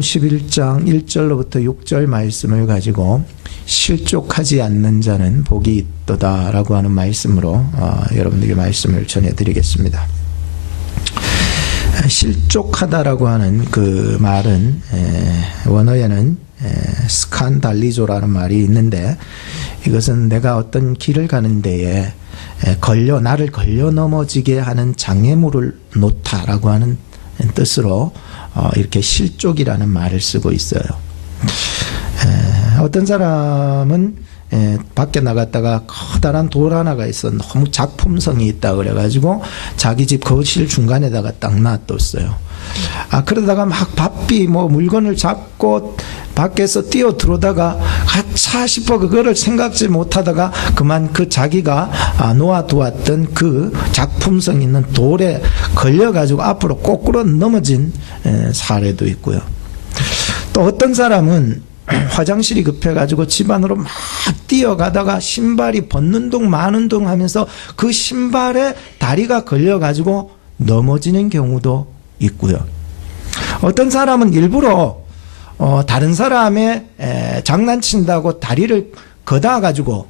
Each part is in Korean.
11장 1절로부터 6절 말씀을 가지고 실족하지 않는 자는 복이 있도다라고 하는 말씀으로 여러분들에게 말씀을 전해드리겠습니다. 실족하다라고 하는 그 말은 원어에는 스칸달리조라는 말이 있는데, 이것은 내가 어떤 길을 가는 데에 나를 걸려 넘어지게 하는 장애물을 놓다라고 하는 뜻으로 이렇게 실족이라는 말을 쓰고 있어요. 어떤 사람은 밖에 나갔다가 커다란 돌 하나가 있어 너무 작품성이 있다 그래가지고 자기 집 거실 중간에다가 딱 놔뒀어요. 그러다가 막 바삐 물건을 잡고 밖에서 뛰어 들어오다가 가차 싶어 그거를 생각지 못하다가 그만 그 자기가 놓아두었던 그 작품성 있는 돌에 걸려가지고 앞으로 거꾸로 넘어진 사례도 있고요. 또 어떤 사람은 화장실이 급해가지고 집 안으로 막 뛰어가다가 신발이 벗는 둥 마는 둥 하면서 그 신발에 다리가 걸려가지고 넘어지는 경우도 있고요. 어떤 사람은 일부러 다른 사람의 장난친다고 다리를 걷어가지고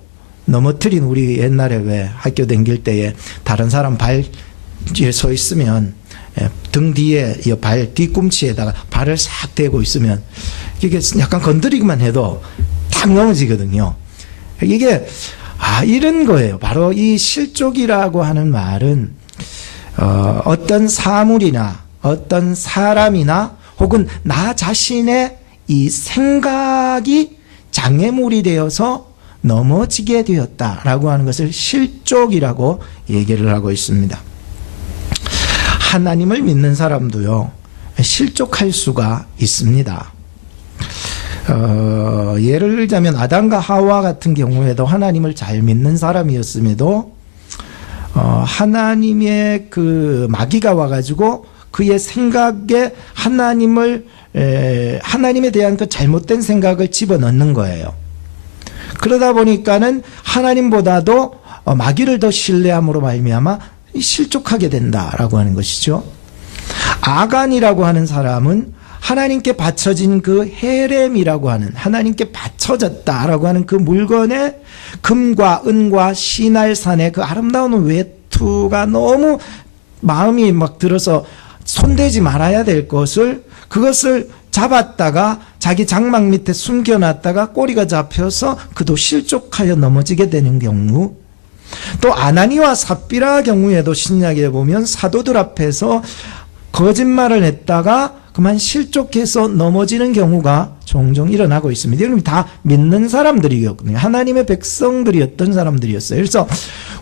넘어뜨린, 우리 옛날에 왜 학교 다닐 때에 다른 사람 발 뒤에 서 있으면 등 뒤에 발 뒤꿈치에다가 발을 싹 대고 있으면 이게 약간 건드리기만 해도 탁 넘어지거든요. 이게 이런 거예요. 바로 이 실족이라고 하는 말은 어떤 사물이나 어떤 사람이나 혹은 나 자신의 이 생각이 장애물이 되어서 넘어지게 되었다라고 하는 것을 실족이라고 얘기를 하고 있습니다. 하나님을 믿는 사람도요, 실족할 수가 있습니다. 예를 들자면 아담과 하와 같은 경우에도 하나님을 잘 믿는 사람이었음에도 하나님의 그 마귀가 와가지고 그의 생각에 하나님에 대한 그 잘못된 생각을 집어넣는 거예요. 그러다 보니까는 하나님보다도 마귀를 더 신뢰함으로 말미암아 실족하게 된다라고 하는 것이죠. 아간이라고 하는 사람은 하나님께 바쳐진 그 헤렘이라고 하는, 하나님께 바쳐졌다라고 하는 그 물건에 금과 은과 시날산의 그 아름다운 외투가 너무 마음이 막 들어서 손대지 말아야 될 그것을 잡았다가 자기 장막 밑에 숨겨놨다가 꼬리가 잡혀서 그도 실족하여 넘어지게 되는 경우, 또 아나니와 삽비라 경우에도 신약에 보면 사도들 앞에서 거짓말을 했다가 그만 실족해서 넘어지는 경우가 종종 일어나고 있습니다. 여러분 다 믿는 사람들이었거든요. 하나님의 백성들이었던 사람들이었어요. 그래서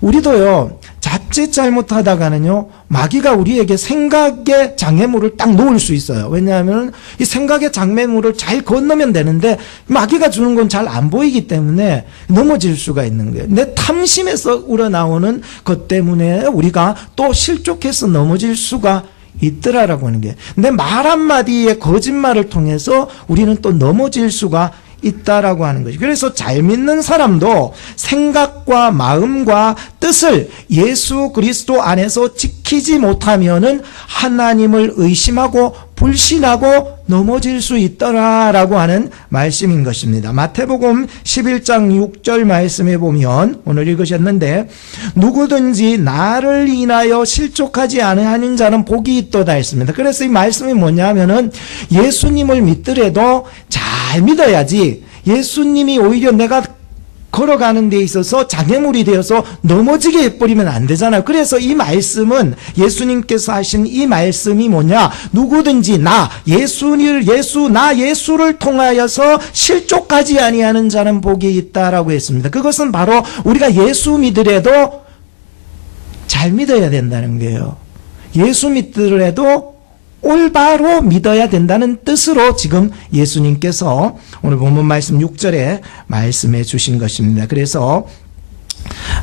우리도요, 자칫 잘못하다가는요, 마귀가 우리에게 생각의 장애물을 딱 놓을 수 있어요. 왜냐하면 이 생각의 장애물을 잘 건너면 되는데 마귀가 주는 건 잘 안 보이기 때문에 넘어질 수가 있는 거예요. 내 탐심에서 우러나오는 것 때문에 우리가 또 실족해서 넘어질 수가 있더라라고 하는 게, 내 말 한마디의 거짓말을 통해서 우리는 또 넘어질 수가 있다라고 하는 것이. 그래서 잘 믿는 사람도 생각과 마음과 뜻을 예수 그리스도 안에서 지키지 못하면은 하나님을 의심하고 불신하고 넘어질 수 있더라라고 하는 말씀인 것입니다. 마태복음 11장 6절 말씀에 보면 오늘 읽으셨는데, 누구든지 나를 인하여 실족하지 않으하는 자는 복이 있도다 했습니다. 그래서 이 말씀이 뭐냐면은 예수님을 믿더라도 잘 믿어야지, 예수님이 오히려 내가 걸어가는 데 있어서 장애물이 되어서 넘어지게 해버리면 안 되잖아요. 그래서 이 말씀은, 예수님께서 하신 이 말씀이 뭐냐, 누구든지 예수를 통하여서 실족하지 아니하는 자는 복이 있다라고 했습니다. 그것은 바로 우리가 예수 믿으래도 잘 믿어야 된다는 거예요. 예수 믿더라도 올바로 믿어야 된다는 뜻으로 지금 예수님께서 오늘 본문 말씀 6절에 말씀해 주신 것입니다. 그래서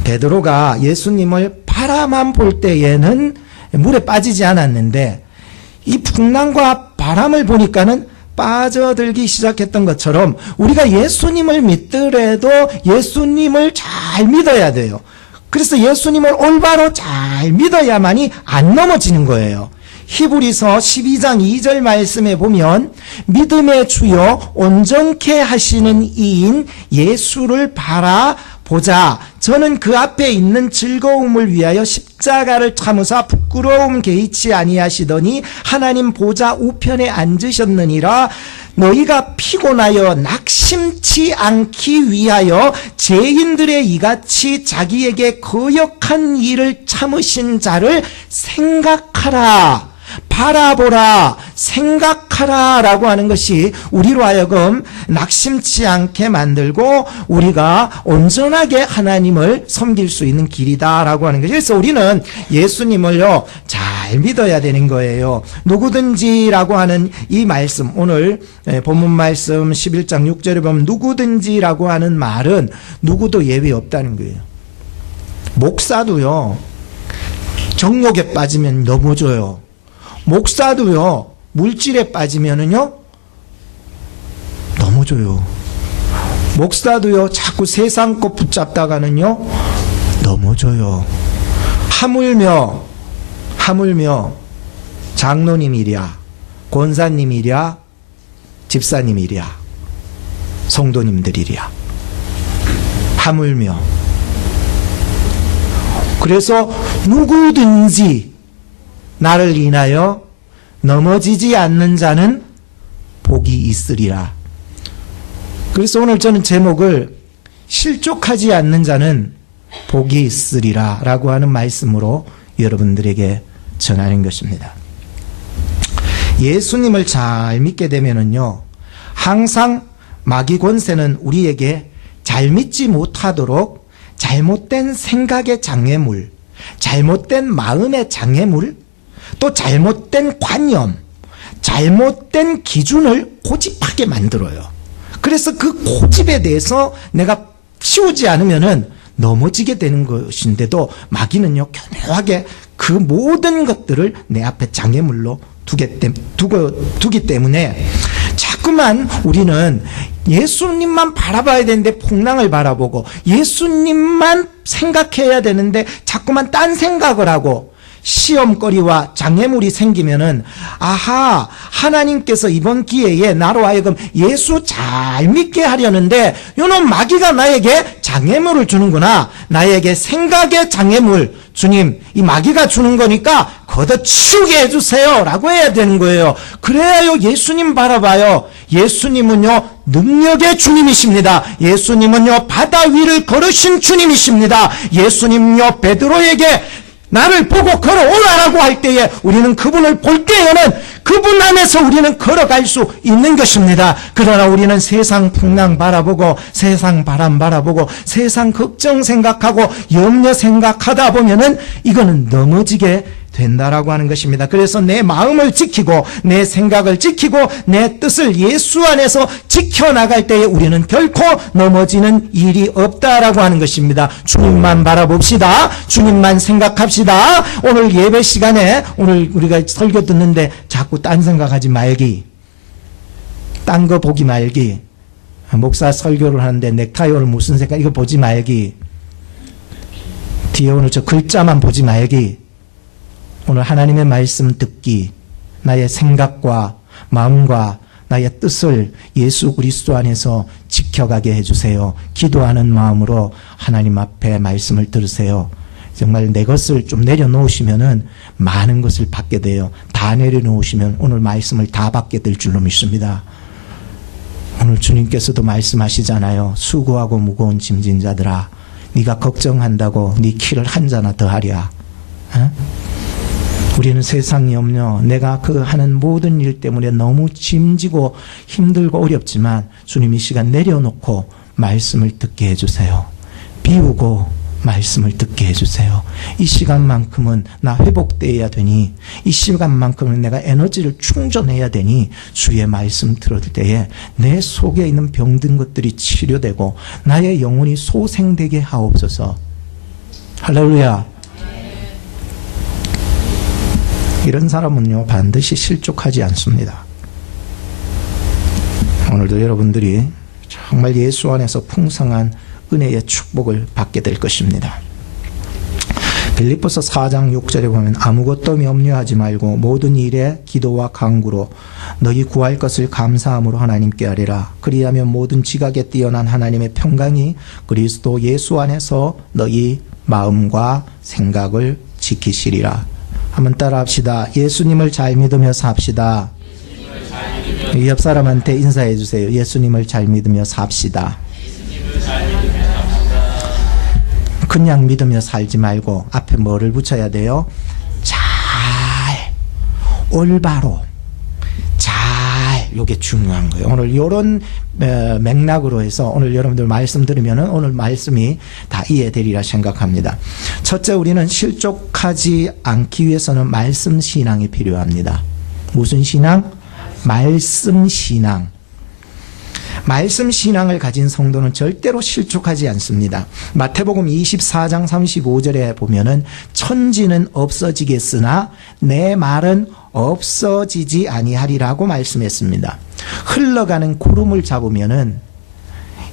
베드로가 예수님을 바라만 볼 때에는 물에 빠지지 않았는데, 이 풍랑과 바람을 보니까는 빠져들기 시작했던 것처럼 우리가 예수님을 믿더라도 예수님을 잘 믿어야 돼요. 그래서 예수님을 올바로 잘 믿어야만이 안 넘어지는 거예요. 히브리서 12장 2절 말씀에 보면 믿음의 주요 온전케 하시는 이인 예수를 바라보자. 저는 그 앞에 있는 즐거움을 위하여 십자가를 참으사 부끄러움 개의치 아니하시더니 하나님 보좌 우편에 앉으셨느니라. 너희가 피곤하여 낙심치 않기 위하여 죄인들의 이같이 자기에게 거역한 일을 참으신 자를 생각하라. 바라보라, 생각하라 라고 하는 것이 우리로 하여금 낙심치 않게 만들고 우리가 온전하게 하나님을 섬길 수 있는 길이다 라고 하는 것이. 그래서 우리는 예수님을요 잘 믿어야 되는 거예요. 누구든지 라고 하는 이 말씀, 오늘 본문 말씀 11장 6절에 보면 누구든지 라고 하는 말은 누구도 예외 없다는 거예요. 목사도요 정욕에 빠지면 넘어져요. 목사도요 물질에 빠지면은요 넘어져요. 목사도요 자꾸 세상 것 붙잡다가는요 넘어져요. 하물며 장로님이랴 권사님이랴 집사님이랴 성도님들이랴 하물며. 그래서 누구든지 나를 인하여 넘어지지 않는 자는 복이 있으리라. 그래서 오늘 저는 제목을 실족하지 않는 자는 복이 있으리라 라고 하는 말씀으로 여러분들에게 전하는 것입니다. 예수님을 잘 믿게 되면은요 항상 마귀 권세는 우리에게 잘 믿지 못하도록 잘못된 생각의 장애물, 잘못된 마음의 장애물, 또 잘못된 관념, 잘못된 기준을 고집하게 만들어요. 그래서 그 고집에 대해서 내가 치우지 않으면은 넘어지게 되는 것인데도 마귀는요 교묘하게 그 모든 것들을 내 앞에 장애물로 두기 때문에 자꾸만 우리는 예수님만 바라봐야 되는데 풍랑을 바라보고 예수님만 생각해야 되는데 자꾸만 딴 생각을 하고 시험거리와 장애물이 생기면은 아하 하나님께서 이번 기회에 나로 하여금 예수 잘 믿게 하려는데 요놈 마귀가 나에게 장애물을 주는구나. 나에게 생각의 장애물 주님 이 마귀가 주는 거니까 걷어치우게 해주세요 라고 해야 되는 거예요. 그래야요 예수님 바라봐요. 예수님은요 능력의 주님이십니다. 예수님은요 바다 위를 걸으신 주님이십니다. 예수님은요 베드로에게 나를 보고 걸어오라라고 할 때에 우리는 그분을 볼 때에는 그분 안에서 우리는 걸어갈 수 있는 것입니다. 그러나 우리는 세상 풍랑 바라보고 세상 바람 바라보고 세상 걱정 생각하고 염려 생각하다 보면은 이거는 넘어지게 된다라고 하는 것입니다. 그래서 내 마음을 지키고 내 생각을 지키고 내 뜻을 예수 안에서 지켜나갈 때에 우리는 결코 넘어지는 일이 없다라고 하는 것입니다. 주님만 바라봅시다. 주님만 생각합시다. 오늘 예배 시간에 오늘 우리가 설교 듣는데 자꾸 딴 생각하지 말기, 딴 거 보기 말기, 목사 설교를 하는데 넥타이 오늘 무슨 색깔 이거 보지 말기, 뒤에 오늘 저 글자만 보지 말기, 오늘 하나님의 말씀 듣기, 나의 생각과 마음과 나의 뜻을 예수 그리스도 안에서 지켜가게 해주세요. 기도하는 마음으로 하나님 앞에 말씀을 들으세요. 정말 내 것을 좀 내려놓으시면은 많은 것을 받게 돼요. 다 내려놓으시면 오늘 말씀을 다 받게 될 줄로 믿습니다. 오늘 주님께서도 말씀하시잖아요. 수고하고 무거운 짐진 자들아, 네가 걱정한다고 네 키를 한 자나 더 하랴. 우리는 세상 염려, 내가 그 하는 모든 일 때문에 너무 짐지고 힘들고 어렵지만 주님 이 시간 내려놓고 말씀을 듣게 해주세요. 비우고 말씀을 듣게 해주세요. 이 시간만큼은 나 회복되어야 되니, 이 시간만큼은 내가 에너지를 충전해야 되니 주의 말씀 들을 때에 내 속에 있는 병든 것들이 치료되고 나의 영혼이 소생되게 하옵소서. 할렐루야. 이런 사람은요 반드시 실족하지 않습니다. 오늘도 여러분들이 정말 예수 안에서 풍성한 은혜의 축복을 받게 될 것입니다. 빌립보서 4장 6절에 보면 아무것도 염려하지 말고 모든 일에 기도와 간구로 너희 구할 것을 감사함으로 하나님께 아뢰라. 그리하면 모든 지각에 뛰어난 하나님의 평강이 그리스도 예수 안에서 너희 마음과 생각을 지키시리라. 한번 따라합시다. 예수님을 잘 믿으며 삽시다. 옆 사람한테 인사해 주세요. 예수님을 잘 믿으며 삽시다. 그냥 믿으며 살지 말고 앞에 뭐를 붙여야 돼요? 잘, 올바로, 잘, 이게 중요한 거예요. 오늘 이런 맥락으로 해서 오늘 여러분들 말씀 들으면 오늘 말씀이 다 이해되리라 생각합니다. 첫째, 우리는 실족하지 않기 위해서는 말씀 신앙이 필요합니다. 무슨 신앙? 말씀 신앙. 말씀 신앙을 가진 성도는 절대로 실족하지 않습니다. 마태복음 24장 35절에 보면은 천지는 없어지겠으나 내 말은 없어지지 아니하리라고 말씀했습니다. 흘러가는 구름을 잡으면은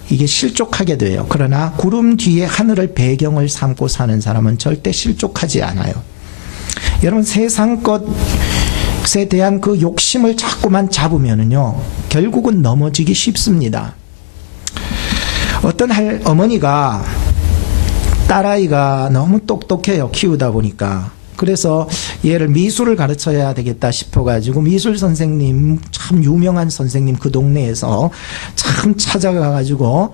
이게 실족하게 돼요. 그러나 구름 뒤에 하늘을 배경을 삼고 사는 사람은 절대 실족하지 않아요. 여러분, 세상 것에 대한 그 욕심을 자꾸만 잡으면은요, 결국은 넘어지기 쉽습니다. 어떤 어머니가 딸아이가 너무 똑똑해요. 키우다 보니까. 그래서 얘를 미술을 가르쳐야 되겠다 싶어가지고 미술 선생님, 참 유명한 선생님 그 동네에서 참 찾아가가지고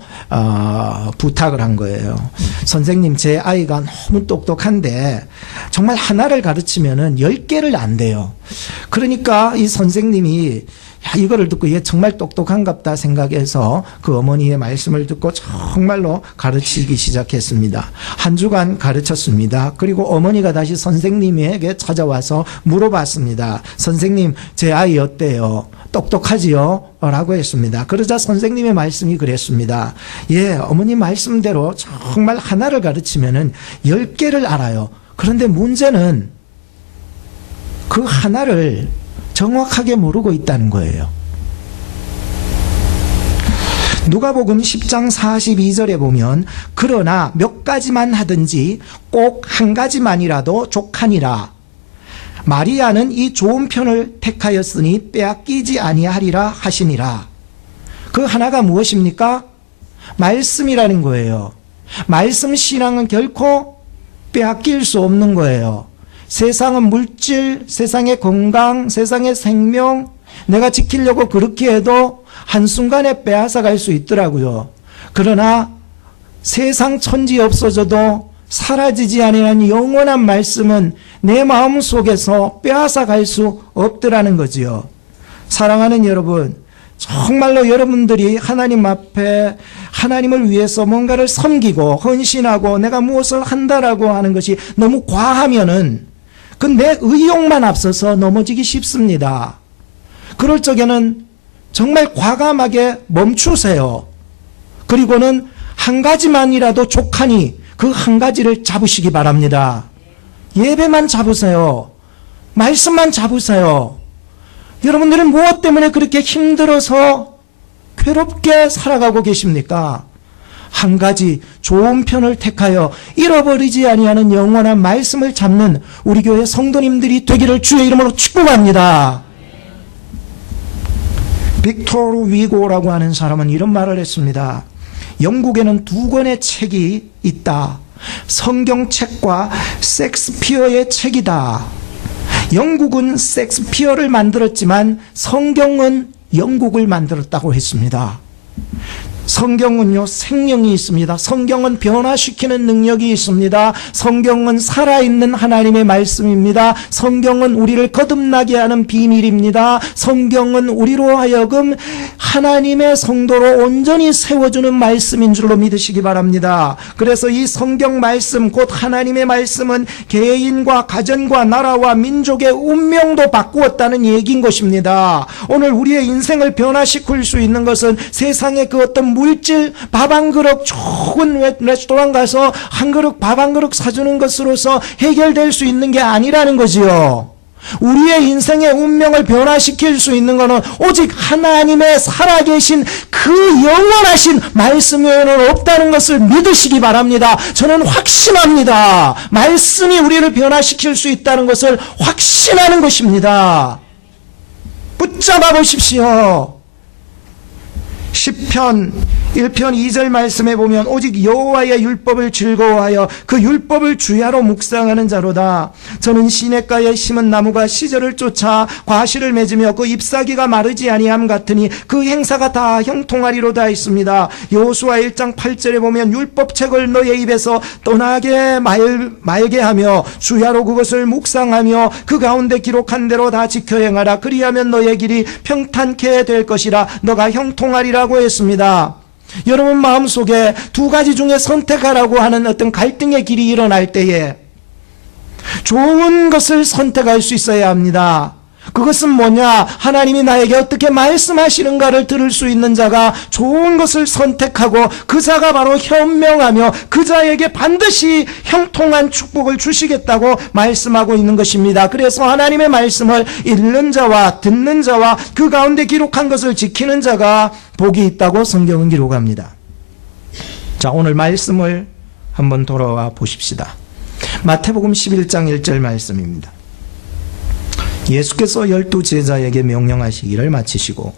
부탁을 한 거예요. 선생님, 제 아이가 너무 똑똑한데 정말 하나를 가르치면은 10개를 안 돼요. 그러니까 이 선생님이 이거를 듣고 얘 정말 똑똑한갑다 생각해서 그 어머니의 말씀을 듣고 정말로 가르치기 시작했습니다. 한 주간 가르쳤습니다. 그리고 어머니가 다시 선생님에게 찾아와서 물어봤습니다. 선생님, 제 아이 어때요? 똑똑하지요? 라고 했습니다. 그러자 선생님의 말씀이 그랬습니다. 예, 어머니 말씀대로 정말 하나를 가르치면은 10개를 알아요. 그런데 문제는 그 하나를 정확하게 모르고 있다는 거예요. 누가복음 10장 42절에 보면 그러나 몇 가지만 하든지 꼭 한 가지만이라도 족하니라. 마리아는 이 좋은 편을 택하였으니 빼앗기지 아니하리라 하시니라. 그 하나가 무엇입니까? 말씀이라는 거예요. 말씀 신앙은 결코 빼앗길 수 없는 거예요. 세상은 물질, 세상의 건강, 세상의 생명, 내가 지키려고 그렇게 해도 한순간에 빼앗아 갈 수 있더라고요. 그러나 세상 천지 없어져도 사라지지 않는 영원한 말씀은 내 마음 속에서 빼앗아 갈 수 없더라는 거지요. 사랑하는 여러분, 정말로 여러분들이 하나님 앞에 하나님을 위해서 뭔가를 섬기고 헌신하고 내가 무엇을 한다라고 하는 것이 너무 과하면은 그 내 의욕만 앞서서 넘어지기 쉽습니다. 그럴 적에는 정말 과감하게 멈추세요. 그리고는 한 가지만이라도 족하니 그 한 가지를 잡으시기 바랍니다. 예배만 잡으세요. 말씀만 잡으세요. 여러분들은 무엇 때문에 그렇게 힘들어서 괴롭게 살아가고 계십니까? 한 가지 좋은 편을 택하여 잃어버리지 아니하는 영원한 말씀을 잡는 우리 교회 성도님들이 되기를 주의 이름으로 축복합니다. 빅토르 위고라고 하는 사람은 이런 말을 했습니다. 영국에는 2권의 책이 있다. 성경책과 섹스피어의 책이다. 영국은 섹스피어를 만들었지만 성경은 영국을 만들었다고 했습니다. 성경은요, 생명이 있습니다. 성경은 변화시키는 능력이 있습니다. 성경은 살아있는 하나님의 말씀입니다. 성경은 우리를 거듭나게 하는 비밀입니다. 성경은 우리로 하여금 하나님의 성도로 온전히 세워주는 말씀인 줄로 믿으시기 바랍니다. 그래서 이 성경 말씀, 곧 하나님의 말씀은 개인과 가정과 나라와 민족의 운명도 바꾸었다는 얘기인 것입니다. 오늘 우리의 인생을 변화시킬 수 있는 것은 세상의 그 어떤 물질, 밥 한 그릇, 좋은 레스토랑 가서 한 그릇 밥 한 그릇 사주는 것으로서 해결될 수 있는 게 아니라는 거지요. 우리의 인생의 운명을 변화시킬 수 있는 것은 오직 하나님의 살아계신 그 그 영원하신 말씀 외에는 없다는 것을 믿으시기 바랍니다. 저는 확신합니다. 말씀이 우리를 변화시킬 수 있다는 것을 확신하는 것입니다. 붙잡아 보십시오. 시편 1편 2절 말씀에 보면 오직 여호와의 율법을 즐거워하여 그 율법을 주야로 묵상하는 자로다. 저는 시냇가에 심은 나무가 시절을 쫓아 과실을 맺으며 그 잎사귀가 마르지 아니함 같으니 그 행사가 다 형통하리로다 있습니다. 여호수아 1장 8절에 보면 율법책을 너의 입에서 떠나게 말게 하며 주야로 그것을 묵상하며 그 가운데 기록한 대로 다 지켜 행하라. 그리하면 너의 길이 평탄케 될 것이라. 너가 형통하리라고 했습니다. 여러분 마음속에 두 가지 중에 선택하라고 하는 어떤 갈등의 길이 일어날 때에 좋은 것을 선택할 수 있어야 합니다. 그것은 뭐냐? 하나님이 나에게 어떻게 말씀하시는가를 들을 수 있는 자가 좋은 것을 선택하고 그 자가 바로 현명하며 그 자에게 반드시 형통한 축복을 주시겠다고 말씀하고 있는 것입니다. 그래서 하나님의 말씀을 읽는 자와 듣는 자와 그 가운데 기록한 것을 지키는 자가 복이 있다고 성경은 기록합니다. 자, 오늘 말씀을 한번 돌아와 보십시다. 마태복음 11장 1절 말씀입니다. 예수께서 12 제자에게 명령하시기를 마치시고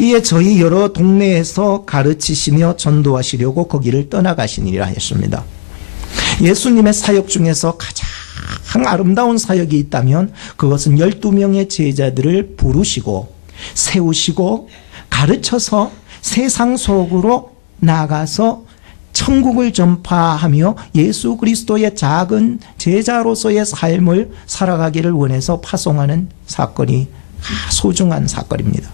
이에 저희 여러 동네에서 가르치시며 전도하시려고 거기를 떠나가시니라 했습니다. 예수님의 사역 중에서 가장 아름다운 사역이 있다면 그것은 12명의 제자들을 부르시고 세우시고 가르쳐서 세상 속으로 나가서 천국을 전파하며 예수 그리스도의 작은 제자로서의 삶을 살아가기를 원해서 파송하는 사건이 소중한 사건입니다.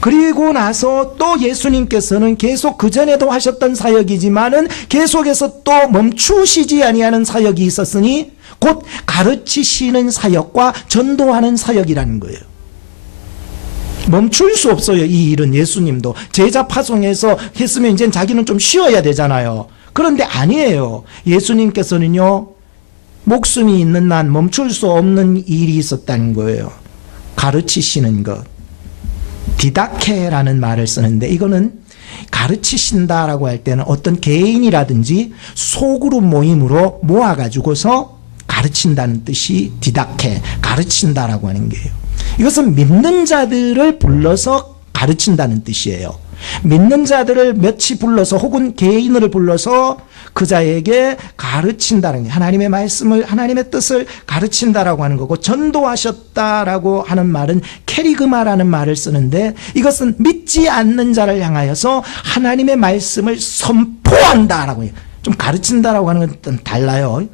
그리고 나서 또 예수님께서는 계속 그전에도 하셨던 사역이지만은 계속해서 또 멈추시지 아니하는 사역이 있었으니 곧 가르치시는 사역과 전도하는 사역이라는 거예요. 멈출 수 없어요. 이 일은 예수님도 제자 파송해서 했으면 이제 자기는 좀 쉬어야 되잖아요. 그런데 아니에요. 예수님께서는요, 목숨이 있는 한 멈출 수 없는 일이 있었다는 거예요. 가르치시는 것. 디다케라는 말을 쓰는데 이거는 가르치신다라고 할 때는 어떤 개인이라든지 소그룹 모임으로 모아가지고서 가르친다는 뜻이 디다케, 가르친다라고 하는 거예요. 이것은 믿는 자들을 불러서 가르친다는 뜻이에요. 믿는 자들을 몇이 불러서 혹은 개인을 불러서 그 자에게 가르친다는 게 하나님의 말씀을 하나님의 뜻을 가르친다라고 하는 거고 전도하셨다라고 하는 말은 캐리그마라는 말을 쓰는데 이것은 믿지 않는 자를 향하여서 하나님의 말씀을 선포한다라고 해요. 좀 가르친다라고 하는 건 좀 달라요.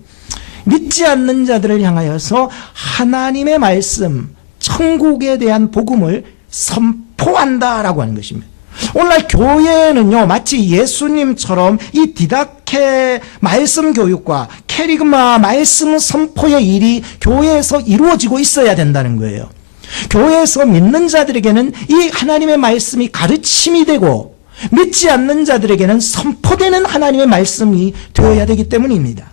믿지 않는 자들을 향하여서 하나님의 말씀 천국에 대한 복음을 선포한다라고 하는 것입니다. 오늘날 교회는요, 마치 예수님처럼 이 디다케 말씀 교육과 캐리그마 말씀 선포의 일이 교회에서 이루어지고 있어야 된다는 거예요. 교회에서 믿는 자들에게는 이 하나님의 말씀이 가르침이 되고 믿지 않는 자들에게는 선포되는 하나님의 말씀이 되어야 되기 때문입니다.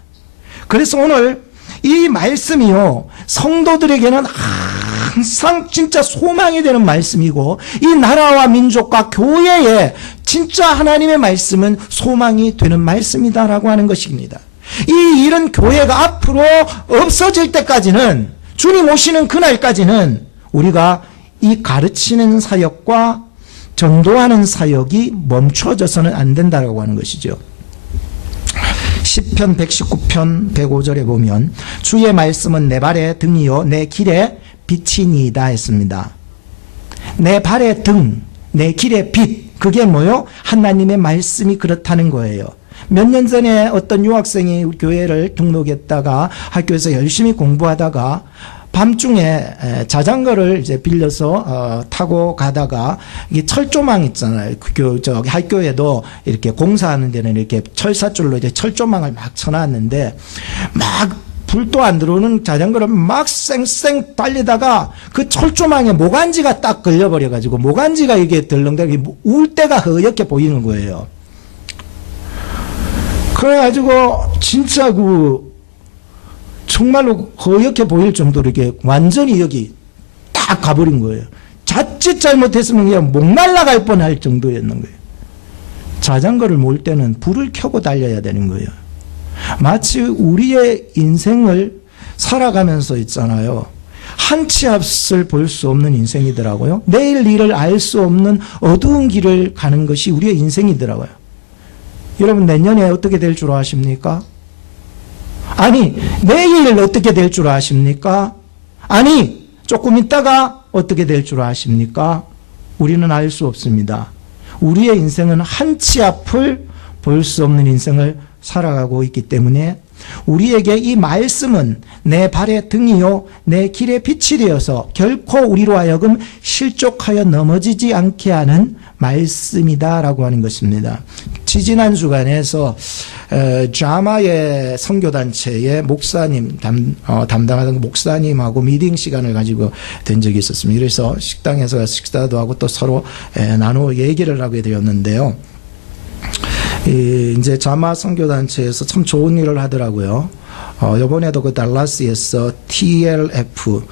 그래서 오늘 이 말씀이요, 성도들에게는 항상 진짜 소망이 되는 말씀이고 이 나라와 민족과 교회에 진짜 하나님의 말씀은 소망이 되는 말씀이다라고 하는 것입니다. 이 일은 교회가 앞으로 없어질 때까지는, 주님 오시는 그날까지는 우리가 이 가르치는 사역과 전도하는 사역이 멈춰져서는 안 된다라고 하는 것이죠. 시편 119편 105절에 보면 주의 말씀은 내 발의 등이요 내 길에 빛이니이다 했습니다. 내 발의 등, 내 길의 빛, 그게 뭐요? 하나님의 말씀이 그렇다는 거예요. 몇 년 전에 어떤 유학생이 교회를 등록했다가 학교에서 열심히 공부하다가 밤중에 자전거를 이제 빌려서 타고 가다가 이게 철조망 있잖아요. 저기 학교에도 이렇게 공사하는 데는 이렇게 철사줄로 이제 철조망을 막 쳐놨는데 막 불도 안 들어오는 자전거를 막 쌩쌩 달리다가 그 철조망에 모간지가 딱 걸려버려가지고 모간지가 이게 덜렁대고 울 때가 허옇게 보이는 거예요. 그래가지고 진짜 정말로 허옇게 보일 정도로 이렇게 완전히 여기 딱 가버린 거예요. 자칫 잘못했으면 그냥 목 날아갈 뻔할 정도였는 거예요. 자전거를 몰 때는 불을 켜고 달려야 되는 거예요. 마치 우리의 인생을 살아가면서 있잖아요. 한 치 앞을 볼 수 없는 인생이더라고요. 내일 일을 알 수 없는 어두운 길을 가는 것이 우리의 인생이더라고요. 여러분 내년에 어떻게 될 줄 아십니까? 아니 내일 어떻게 될 줄 아십니까? 아니 조금 있다가 어떻게 될 줄 아십니까? 우리는 알 수 없습니다. 우리의 인생은 한 치 앞을 볼 수 없는 인생을 살아가고 있기 때문에 우리에게 이 말씀은 내 발의 등이요 내 길의 빛이 되어서 결코 우리로 하여금 실족하여 넘어지지 않게 하는 말씀이다라고 하는 것입니다. 지지난 주간에서 자마의 선교단체의 목사님 담당하던 목사님하고 미팅 시간을 가지고 된 적이 있었습니다. 그래서 식당에서 식사도 하고 또 서로 나누어 얘기를 하게 되었는데요. 이제 자마 선교단체에서 참 좋은 일을 하더라고요. 이번에도 그 달라스에서 TLF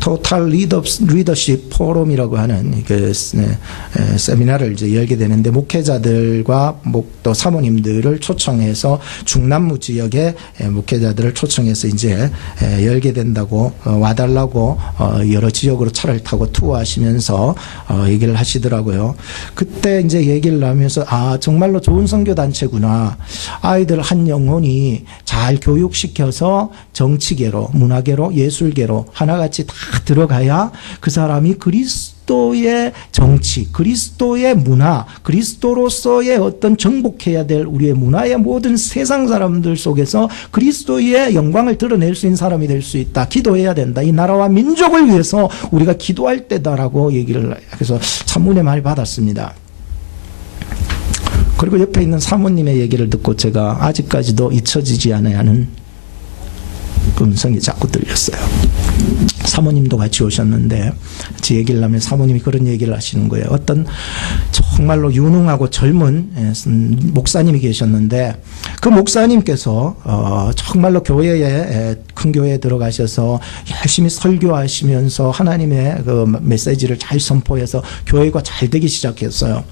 Total Leadership Forum이라고 하는 그 세미나를 이제 열게 되는데 목회자들과 또 사모님들을 초청해서 중남부 지역의 목회자들을 초청해서 이제 열게 된다고 와달라고 여러 지역으로 차를 타고 투어하시면서 얘기를 하시더라고요. 그때 이제 얘기를 하면서 아 정말로 좋은 선교 단체구나. 아이들 한 영혼이 잘 교육시켜서 정치계로, 문화계로, 예술계로 하나같이 다 들어가야 그 사람이 그리스도의 정치, 그리스도의 문화, 그리스도로서의 어떤 정복해야 될 우리의 문화의 모든 세상 사람들 속에서 그리스도의 영광을 드러낼 수 있는 사람이 될 수 있다. 기도해야 된다. 이 나라와 민족을 위해서 우리가 기도할 때다라고 얘기를 해서 참 은혜 많이 받았습니다. 그리고 옆에 있는 사모님의 얘기를 듣고 제가 아직까지도 잊혀지지 않아야 하는 음성이 자꾸 들렸어요. 사모님도 같이 오셨는데 제 얘기를 하면 사모님이 그런 얘기를 하시는 거예요. 어떤 정말로 유능하고 젊은 목사님이 계셨는데 그 목사님께서 정말로 교회에 큰 교회에 들어가셔서 열심히 설교하시면서 하나님의 그 메시지를 잘 선포해서 교회가 잘 되기 시작했어요.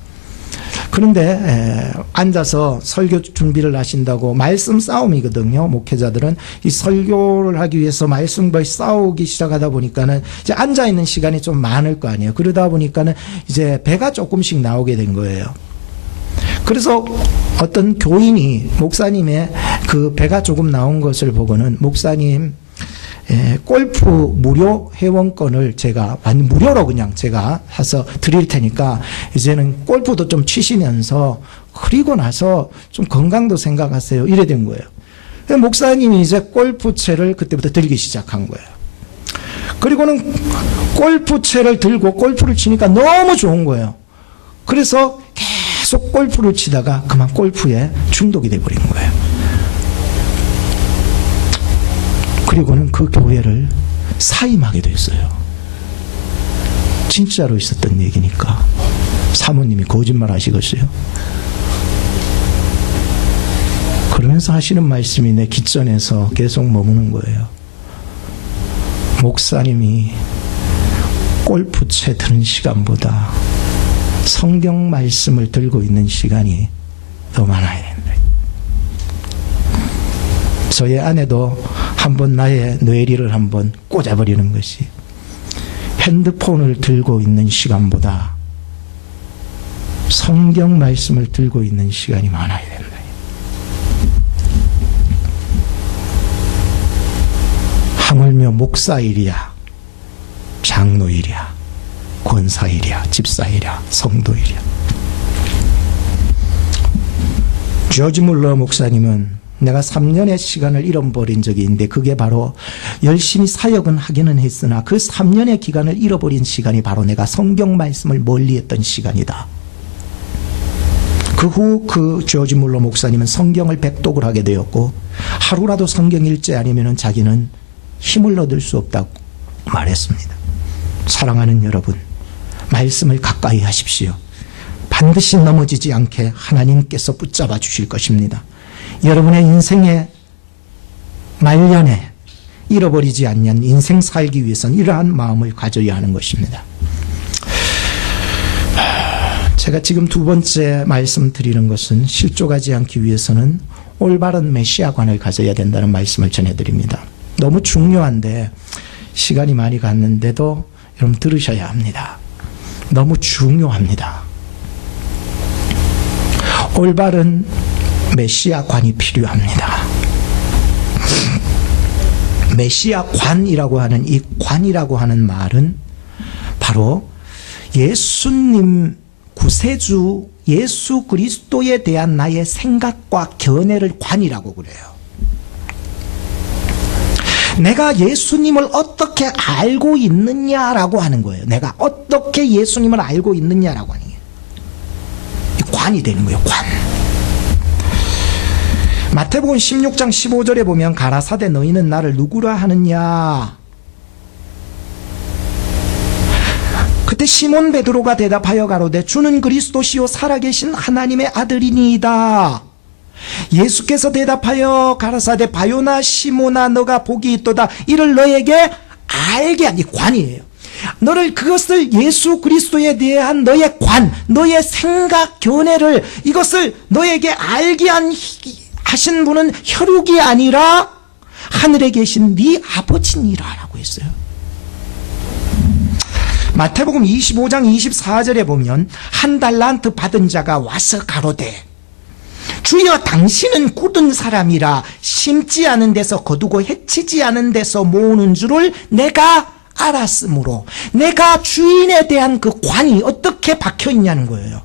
그런데 앉아서 설교 준비를 하신다고 말씀 싸움이거든요. 목회자들은 이 설교를 하기 위해서 말씀과 싸우기 시작하다 보니까는 이제 앉아 있는 시간이 좀 많을 거 아니에요. 그러다 보니까는 이제 배가 조금씩 나오게 된 거예요. 그래서 어떤 교인이 목사님의 그 배가 조금 나온 것을 보고는 목사님 골프 무료 회원권을 제가 무료로 그냥 제가 해서 드릴 테니까 이제는 골프도 좀 치시면서 그리고 나서 좀 건강도 생각하세요. 이래 된 거예요. 목사님이 이제 골프채를 그때부터 들기 시작한 거예요. 그리고는 골프채를 들고 골프를 치니까 너무 좋은 거예요. 그래서 계속 골프를 치다가 그만 골프에 중독이 돼버린 거예요. 그리고는 그 교회를 사임하게 됐어요. 진짜로 있었던 얘기니까. 사모님이 거짓말 하시겠어요? 그러면서 하시는 말씀이 내 귓전에서 계속 머무는 거예요. 목사님이 골프채 드는 시간보다 성경 말씀을 들고 있는 시간이 더 많아야 된다. 저의 아내도 한번 나의 뇌리를 한번 꽂아버리는 것이 핸드폰을 들고 있는 시간보다 성경 말씀을 들고 있는 시간이 많아야 된다. 하물며 목사일이야, 장로일이야, 권사일이야, 집사일이야, 성도일이야. 조지 물러 목사님은 내가 3년의 시간을 잃어버린 적이 있는데 그게 바로 열심히 사역은 하기는 했으나 그 3년의 기간을 잃어버린 시간이 바로 내가 성경 말씀을 멀리했던 시간이다. 그 후 그 조지 물러 목사님은 성경을 백독을 하게 되었고 하루라도 성경 읽지 않으면 자기는 힘을 얻을 수 없다고 말했습니다. 사랑하는 여러분, 말씀을 가까이 하십시오. 반드시 넘어지지 않게 하나님께서 붙잡아 주실 것입니다. 여러분의 인생의 말년에 잃어버리지 않는 인생 살기 위해서는 이러한 마음을 가져야 하는 것입니다. 제가 지금 두 번째 말씀드리는 것은 실족하지 않기 위해서는 올바른 메시아관을 가져야 된다는 말씀을 전해드립니다. 너무 중요한데 시간이 많이 갔는데도 여러분 들으셔야 합니다. 너무 중요합니다. 올바른 메시아관이 필요합니다. 메시아관이라고 하는 이 관이라고 하는 말은 바로 예수님 구세주 예수 그리스도에 대한 나의 생각과 견해를 관이라고 그래요. 내가 예수님을 어떻게 알고 있느냐라고 하는 거예요. 내가 어떻게 예수님을 알고 있느냐라고 하는 거예요. 이 관이 되는 거예요. 관. 마태복음 16장 15절에 보면 가라사대 너희는 나를 누구라 하느냐. 그때 시몬 베드로가 대답하여 가로되 주는 그리스도시요 살아계신 하나님의 아들이니이다. 예수께서 대답하여 가라사대 바요나 시몬아 너가 복이 있도다. 이를 너에게 알게 한 이 관이에요. 너를 그것을 예수 그리스도에 대한 너의 관, 너의 생각, 견해를 이것을 너에게 알게 하신 분은 혈육이 아니라 하늘에 계신 네 아버지니라 라고 했어요. 마태복음 25장 24절에 보면 한 달란트 받은 자가 와서 가로되 주여 당신은 굳은 사람이라 심지 않은 데서 거두고 해치지 않은 데서 모으는 줄을 내가 알았으므로 내가 주인에 대한 그 관이 어떻게 박혀 있냐는 거예요.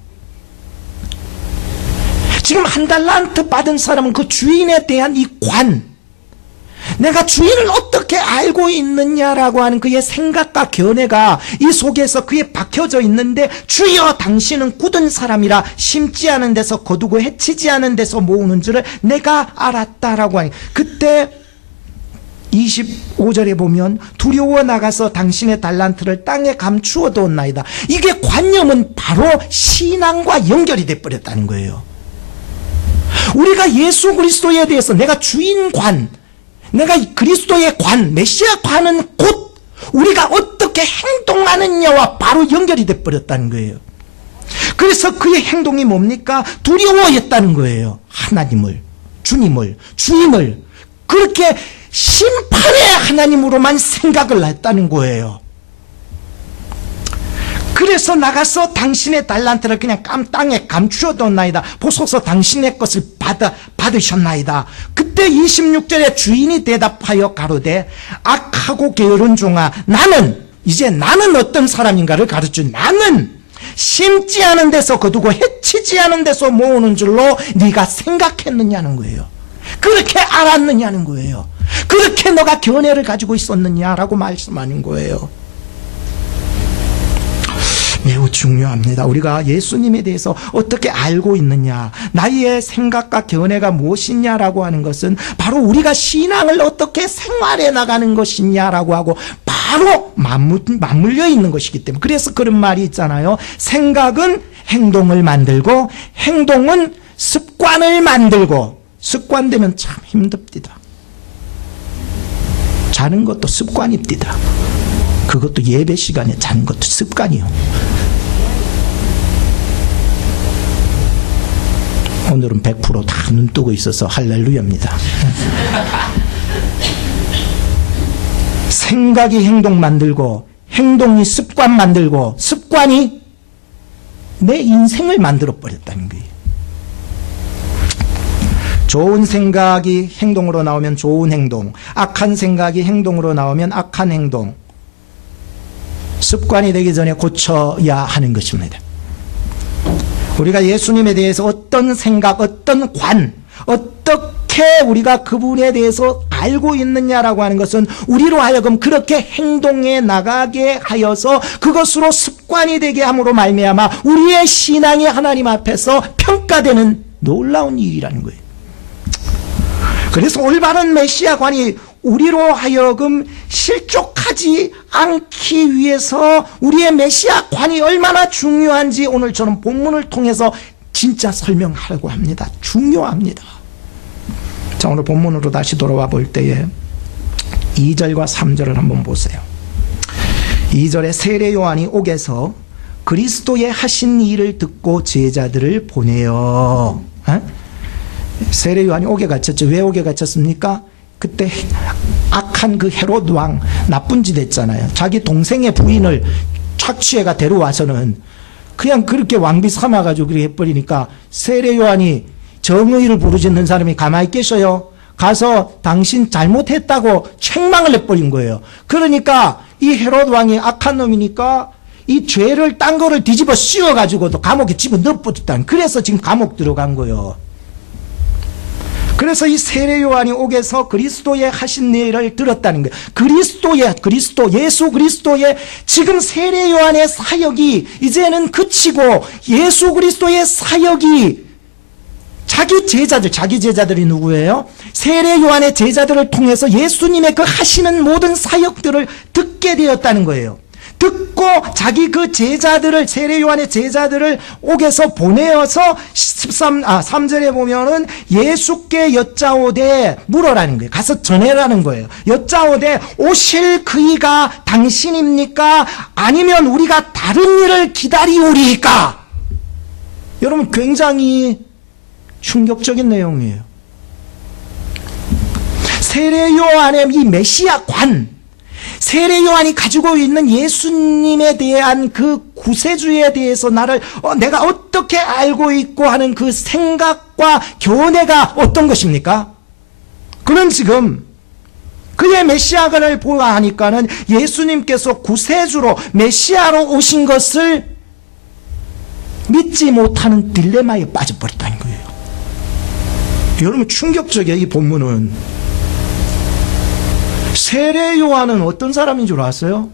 지금 한 달란트 받은 사람은 그 주인에 대한 이 관, 내가 주인을 어떻게 알고 있느냐라고 하는 그의 생각과 견해가 이 속에서 그에 박혀져 있는데 주여 당신은 굳은 사람이라 심지 않은 데서 거두고 해치지 않은 데서 모으는 줄을 내가 알았다라고 하니 그때 25절에 보면 두려워 나가서 당신의 달란트를 땅에 감추어 두었나이다. 이게 관념은 바로 신앙과 연결이 돼버렸다는 거예요. 우리가 예수 그리스도에 대해서 내가 주인관, 내가 그리스도의 관, 메시아 관은 곧 우리가 어떻게 행동하느냐와 바로 연결이 돼버렸다는 거예요. 그래서 그의 행동이 뭡니까? 두려워했다는 거예요. 하나님을, 주님을, 주임을 그렇게 심판의 하나님으로만 생각을 했다는 거예요. 그래서 나가서 당신의 달란트를 그냥 땅에 감추어 뒀나이다. 보소서 당신의 것을 받으셨나이다. 그때 26절에 주인이 대답하여 가로되 악하고 게으른 종아 나는 어떤 사람인가를 가르쳐. 나는 심지 않은 데서 거두고 해치지 않은 데서 모으는 줄로 네가 생각했느냐는 거예요. 그렇게 알았느냐는 거예요. 그렇게 너가 견해를 가지고 있었느냐라고 말씀하는 거예요. 매우 중요합니다. 우리가 예수님에 대해서 어떻게 알고 있느냐, 나의 생각과 견해가 무엇이냐라고 하는 것은 바로 우리가 신앙을 어떻게 생활해 나가는 것이냐라고 하고 바로 맞물려 있는 것이기 때문에. 그래서 그런 말이 있잖아요. 생각은 행동을 만들고 행동은 습관을 만들고. 습관되면 참 힘듭니다. 자는 것도 습관입니다. 그것도 예배 시간에 자는 것도 습관이요. 오늘은 100% 다 눈 뜨고 있어서 할렐루야입니다. 생각이 행동 만들고 행동이 습관 만들고 습관이 내 인생을 만들어 버렸다는 거예요. 좋은 생각이 행동으로 나오면 좋은 행동, 악한 생각이 행동으로 나오면 악한 행동. 습관이 되기 전에 고쳐야 하는 것입니다. 우리가 예수님에 대해서 어떤 생각, 어떤 관, 어떻게 우리가 그분에 대해서 알고 있느냐라고 하는 것은 우리로 하여금 그렇게 행동해 나가게 하여서 그것으로 습관이 되게 함으로 말미암아 우리의 신앙이 하나님 앞에서 평가되는 놀라운 일이라는 거예요. 그래서 올바른 메시아관이 우리로 하여금 실족하지 않기 위해서 우리의 메시아관이 얼마나 중요한지 오늘 저는 본문을 통해서 진짜 설명하려고 합니다. 중요합니다. 자, 오늘 본문으로 다시 돌아와 볼 때에 2절과 3절을 한번 보세요. 2절에 세례 요한이 옥에서 그리스도의 하신 일을 듣고 제자들을 보내요. 세례 요한이 옥에 갇혔죠. 왜 옥에 갇혔습니까? 그때 악한 그 헤롯 왕 나쁜 짓 했잖아요. 자기 동생의 부인을 착취해가 데려와서는 그냥 그렇게 왕비 삼아가지고 그렇게 해버리니까 세례 요한이 정의를 부르짖는 사람이 가만히 있겠어요? 가서 당신 잘못했다고 책망을 내버린 거예요. 그러니까 이 헤롯 왕이 악한 놈이니까 이 죄를 딴 거를 뒤집어 씌워가지고도 감옥에 집어넣어버렸다는, 그래서 지금 감옥 들어간 거예요. 그래서 이 세례 요한이 옥에서 그리스도의 하신 일을 들었다는 거예요. 예수 그리스도의 지금 세례 요한의 사역이 이제는 그치고 예수 그리스도의 사역이 자기 제자들이 누구예요? 세례 요한의 제자들을 통해서 예수님의 그 하시는 모든 사역들을 듣게 되었다는 거예요. 듣고 자기 그 제자들을, 세례 요한의 제자들을 옥에서 보내어서 3절에 보면은 예수께 여짜오되 물어라는 거예요. 가서 전해라는 거예요. 여짜오되 오실 그이가 당신입니까? 아니면 우리가 다른 일을 기다리오리까? 여러분, 굉장히 충격적인 내용이에요. 세례 요한의 이 메시아 관, 세례 요한이 가지고 있는 예수님에 대한 그 구세주에 대해서 내가 어떻게 알고 있고 하는 그 생각과 견해가 어떤 것입니까? 그는 지금 그의 메시아관을 보아하니까는 예수님께서 구세주로 메시아로 오신 것을 믿지 못하는 딜레마에 빠져버렸다는 거예요. 여러분, 충격적이에요. 이 본문은. 세례 요한은 어떤 사람인 줄 아세요?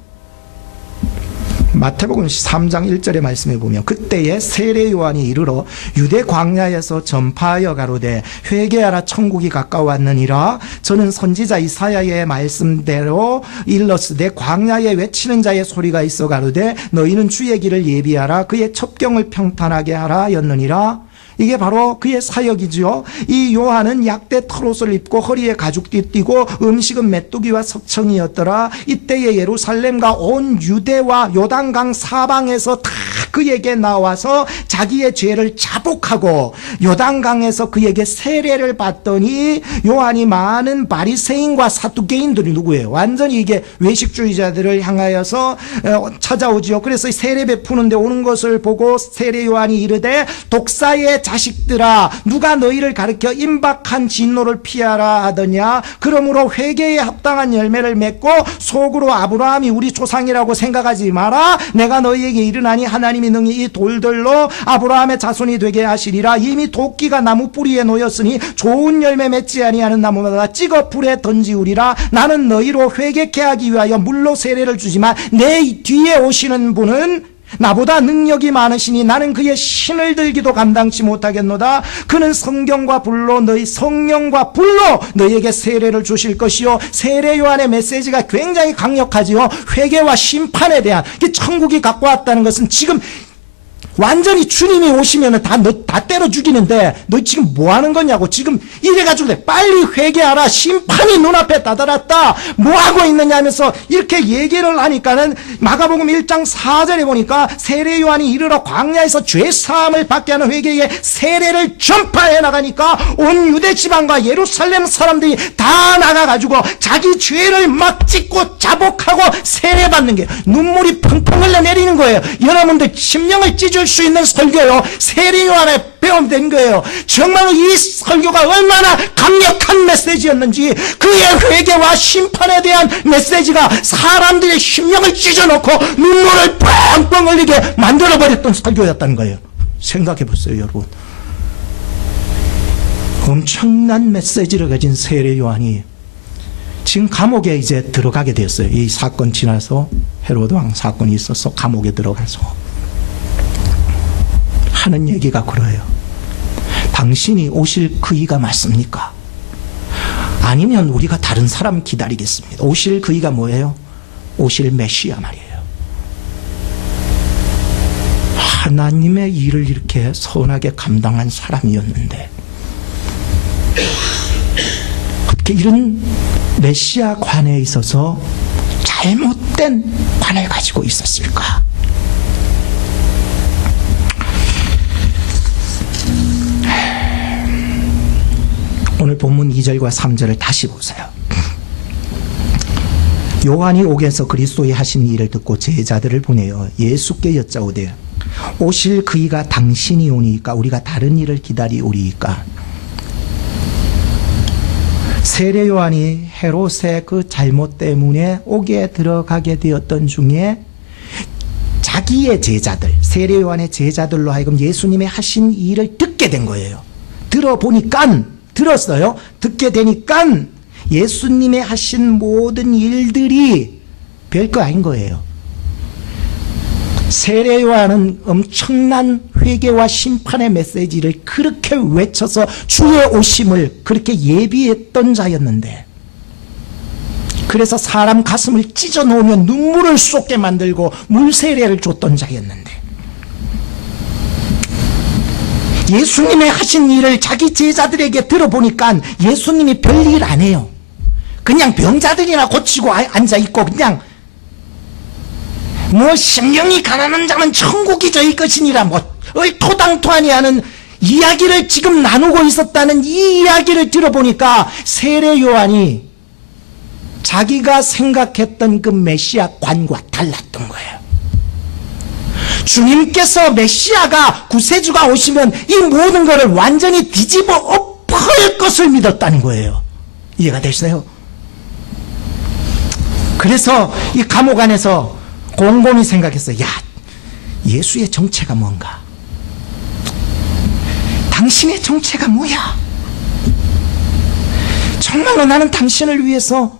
마태복음 3장 1절의 말씀에 보면 그때에 세례 요한이 이르러 유대 광야에서 전파하여 가로되 회개하라 천국이 가까웠느니라. 저는 선지자 이사야의 말씀대로 일렀으되 광야에 외치는 자의 소리가 있어 가로되 너희는 주의 길을 예비하라 그의 첩경을 평탄하게 하라 였느니라. 이게 바로 그의 사역이지요. 이 요한은 약대 털옷을 입고 허리에 가죽띠 띠고 음식은 메뚜기와 석청이었더라. 이때에 예루살렘과 온 유대와 요단강 사방에서 다 그에게 나와서 자기의 죄를 자복하고 요단강에서 그에게 세례를 받더니 요한이 많은 바리새인과 사두개인들이 누구예요? 완전히 이게 외식주의자들을 향하여서 찾아오지요. 그래서 세례 베푸는데 오는 것을 보고 세례 요한이 이르되 독사의 자식들아 누가 너희를 가르쳐 임박한 진노를 피하라 하더냐. 그러므로 회개에 합당한 열매를 맺고 속으로 아브라함이 우리 조상이라고 생각하지 마라. 내가 너희에게 이르나니 하나님이 능히 이 돌들로 아브라함의 자손이 되게 하시리라. 이미 도끼가 나무 뿌리에 놓였으니 좋은 열매 맺지 아니하는 나무마다 찍어 불에 던지우리라. 나는 너희로 회개케 하기 위하여 물로 세례를 주지만 내 뒤에 오시는 분은 나보다 능력이 많으시니 나는 그의 신을 들기도 감당치 못하겠노다. 그는 성령과 불로 너희에게 세례를 주실 것이요. 세례 요한의 메시지가 굉장히 강력하지요. 회개와 심판에 대한, 천국이 갖고 왔다는 것은 지금 완전히 주님이 오시면은 다 때려 죽이는데 너 지금 뭐 하는 거냐고. 지금 이래가지고 빨리 회개하라. 심판이 눈앞에 다다랐다. 뭐 하고 있느냐 하면서 이렇게 얘기를 하니까는 마가복음 1장 4절에 보니까 세례 요한이 이르러 광야에서 죄사함을 받게 하는 회개의 세례를 전파해 나가니까 온 유대 지방과 예루살렘 사람들이 다 나가가지고 자기 죄를 막 찢고 자복하고 세례받는 게 눈물이 펑펑 흘러내리는 거예요. 여러분들 심령을 찢을 수 있는 설교요. 세례 요한에 배움된 거예요. 정말 이 설교가 얼마나 강력한 메시지였는지, 그의 회개와 심판에 대한 메시지가 사람들의 심령을 찢어놓고 눈물을 뻥뻥 흘리게 만들어버렸던 설교였다는 거예요. 생각해보세요, 여러분. 엄청난 메시지를 가진 세례 요한이 지금 감옥에 이제 들어가게 됐어요. 이 사건 지나서 헤로드 왕 사건이 있어서 감옥에 들어가서 하는 얘기가 그래요. 당신이 오실 그이가 맞습니까? 아니면 우리가 다른 사람 기다리겠습니다. 오실 그이가 뭐예요? 오실 메시아 말이에요. 하나님의 일을 이렇게 선하게 감당한 사람이었는데 어떻게 이런 메시아 관에 있어서 잘못된 관을 가지고 있었을까? 본문 2절과 3절을 다시 보세요. 요한이 옥에서 그리스도의 하신 일을 듣고 제자들을 보내어 예수께 여짜오되 오실 그이가 당신이 오니까 우리가 다른 일을 기다리오리이까. 세례 요한이 헤롯의 그 잘못 때문에 옥에 들어가게 되었던 중에 자기의 제자들, 세례 요한의 제자들로 하여금 예수님의 하신 일을 듣게 된 거예요. 들었어요. 듣게 되니까 예수님의 하신 모든 일들이 별거 아닌 거예요. 세례 요한은 엄청난 회개와 심판의 메시지를 그렇게 외쳐서 주의 오심을 그렇게 예비했던 자였는데, 그래서 사람 가슴을 찢어 놓으면 눈물을 쏟게 만들고 물세례를 줬던 자였는데, 예수님의 하신 일을 자기 제자들에게 들어보니까 예수님이 별일 안 해요. 그냥 병자들이나 고치고 앉아있고, 그냥 뭐 심령이 가난한 자는 천국이 저희 것이니라 뭐 얼토당토하니 하는 이야기를 지금 나누고 있었다는 이 이야기를 들어보니까 세례 요한이 자기가 생각했던 그 메시아 관과 달랐던 거예요. 주님께서 메시아가 구세주가 오시면 이 모든 것을 완전히 뒤집어 엎을 것을 믿었다는 거예요. 이해가 되시나요? 그래서 이 감옥 안에서 곰곰이 생각했어요. 야, 예수의 정체가 뭔가? 당신의 정체가 뭐야? 정말로 나는 당신을 위해서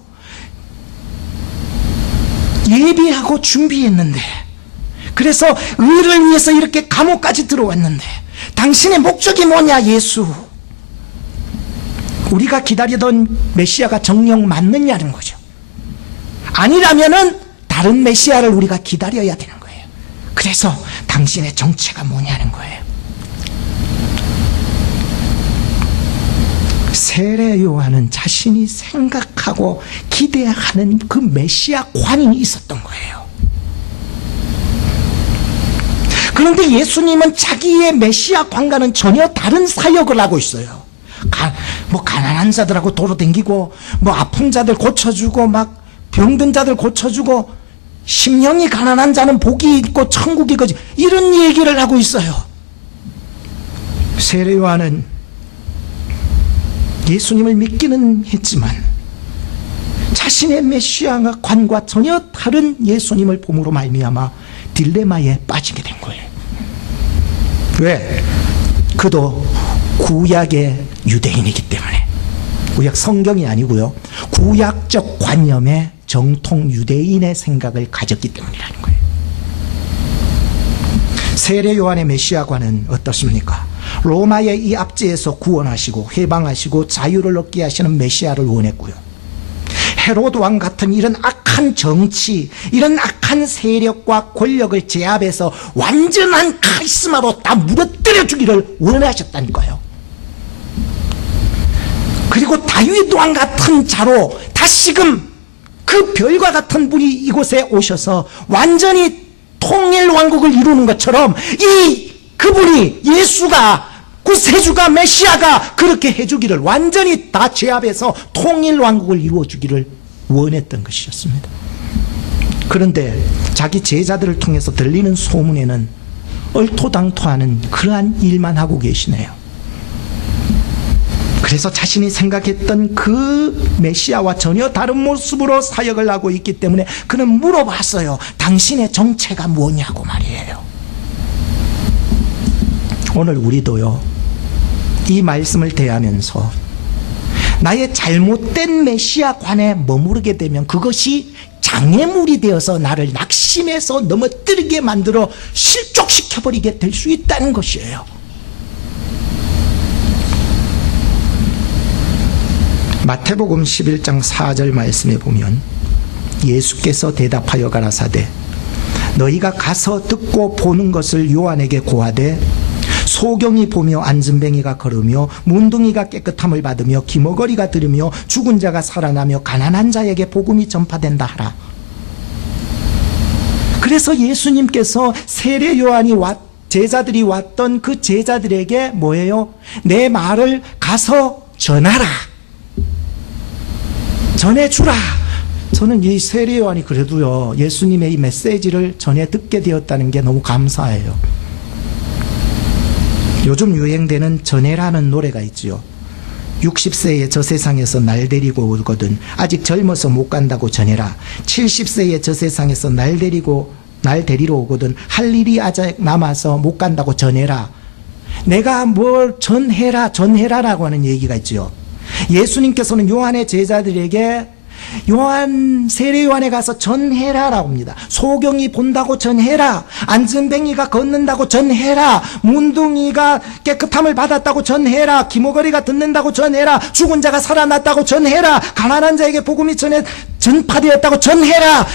예비하고 준비했는데, 그래서 의를 위해서 이렇게 감옥까지 들어왔는데 당신의 목적이 뭐냐? 예수, 우리가 기다리던 메시아가 정녕 맞느냐는 거죠. 아니라면은 다른 메시아를 우리가 기다려야 되는 거예요. 그래서 당신의 정체가 뭐냐는 거예요. 세례 요한은 자신이 생각하고 기대하는 그 메시아 관이 있었던 거예요. 그런데 예수님은 자기의 메시아 관과는 전혀 다른 사역을 하고 있어요. 가난한 자들하고 도로 댕기고, 아픈 자들 고쳐주고, 병든 자들 고쳐주고, 심령이 가난한 자는 복이 있고 천국이 거지, 이런 얘기를 하고 있어요. 세례 요한은 예수님을 믿기는 했지만 자신의 메시아 관과 전혀 다른 예수님을 봄으로 말미암아 딜레마에 빠지게 된 거예요. 왜? 그도 구약의 유대인이기 때문에. 구약 성경이 아니고요, 구약적 관념의 정통 유대인의 생각을 가졌기 때문이라는 거예요. 세례 요한의 메시아관은 어떻습니까? 로마의 이 압제에서 구원하시고 해방하시고 자유를 얻게 하시는 메시아를 원했고요, 헤로드 왕 같은 이런 악한 정치, 이런 악한 세력과 권력을 제압해서 완전한 카리스마로 다 무너뜨려 주기를 원하셨다니까요. 그리고 다윗 왕 같은 자로 다시금 그 별과 같은 분이 이곳에 오셔서 완전히 통일 왕국을 이루는 것처럼 그분이, 예수가, 구세주가, 메시아가 그렇게 해주기를, 완전히 다 제압해서 통일 왕국을 이루어주기를 원했던 것이었습니다. 그런데 자기 제자들을 통해서 들리는 소문에는 얼토당토하는 그러한 일만 하고 계시네요. 그래서 자신이 생각했던 그 메시아와 전혀 다른 모습으로 사역을 하고 있기 때문에 그는 물어봤어요. 당신의 정체가 뭐냐고 말이에요. 오늘 우리도요, 이 말씀을 대하면서 나의 잘못된 메시아관에 머무르게 되면 그것이 장애물이 되어서 나를 낙심해서 넘어뜨리게 만들어 실족시켜버리게 될 수 있다는 것이에요. 마태복음 11장 4절 말씀에 보면 예수께서 대답하여 가라사대 너희가 가서 듣고 보는 것을 요한에게 고하되 소경이 보며 안진뱅이가 걸으며 문둥이가 깨끗함을 받으며 기머거리가 들으며 죽은 자가 살아나며 가난한 자에게 복음이 전파된다 하라. 그래서 예수님께서 세례 요한이 제자들이 왔던 그 제자들에게 뭐예요? 내 말을 가서 전하라. 전해주라. 저는 이 세례 요한이 그래도요, 예수님의 이 메시지를 전해 듣게 되었다는 게 너무 감사해요. 요즘 유행되는 전해라는 노래가 있지요. 60세에 저 세상에서 날 데리고 오거든 아직 젊어서 못 간다고 전해라. 70세에 저 세상에서 날 데리러 오거든 할 일이 아직 남아서 못 간다고 전해라. 내가 뭘 전해라라고 하는 얘기가 있죠. 예수님께서는 요한의 제자들에게 세례 요한에 가서 전해라라고 합니다. 소경이 본다고 전해라. 안전뱅이가 걷는다고 전해라. 문둥이가 깨끗함을 받았다고 전해라. 기모거리가 듣는다고 전해라. 죽은 자가 살아났다고 전해라. 가난한 자에게 복음이 전파되었다고 전해라.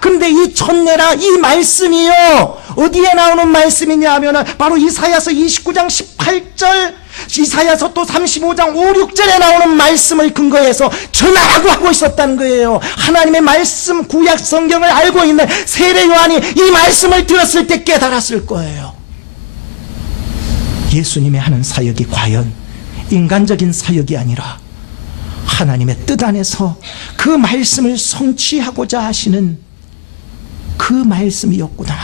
근데 이 전해라 이 말씀이요, 어디에 나오는 말씀이냐 하면은 바로 이사야서 29장 18절, 이사야서 또 35장 5, 6절에 나오는 말씀을 근거해서 전하라고 하고 있었다는 거예요. 하나님의 말씀, 구약 성경을 알고 있는 세례 요한이 이 말씀을 들었을 때 깨달았을 거예요. 예수님의 하는 사역이 과연 인간적인 사역이 아니라 하나님의 뜻 안에서 그 말씀을 성취하고자 하시는 그 말씀이었구나.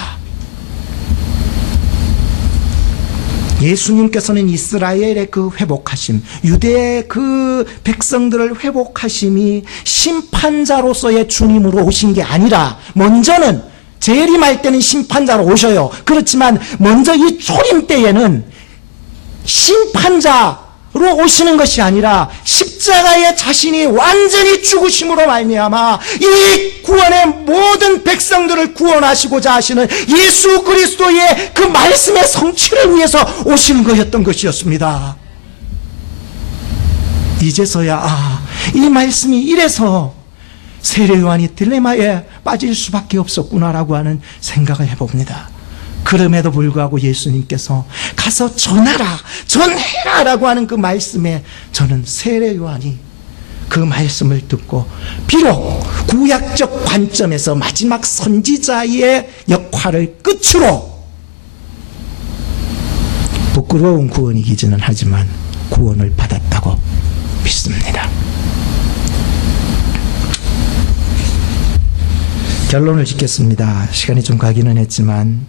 예수님께서는 이스라엘의 그 회복하심, 유대의 그 백성들을 회복하심이 심판자로서의 주님으로 오신 게 아니라, 먼저는 재림할 때는 심판자로 오셔요. 그렇지만 먼저 이 초림 때에는 심판자로 오시는 것이 아니라 십자가에 자신이 완전히 죽으심으로 말미암아 이 구원의 모든 백성들을 구원하시고자 하시는 예수 그리스도의 그 말씀의 성취를 위해서 오신 거였던 것이었습니다. 이제서야 이 말씀이 이래서 세례 요한이 딜레마에 빠질 수밖에 없었구나라고 하는 생각을 해봅니다. 그럼에도 불구하고 예수님께서 가서 전해라라고 하는 그 말씀에 저는 세례 요한이 그 말씀을 듣고 비록 구약적 관점에서 마지막 선지자의 역할을 끝으로 부끄러운 구원이기는 하지만 구원을 받았다고 믿습니다. 결론을 짓겠습니다. 시간이 좀 가기는 했지만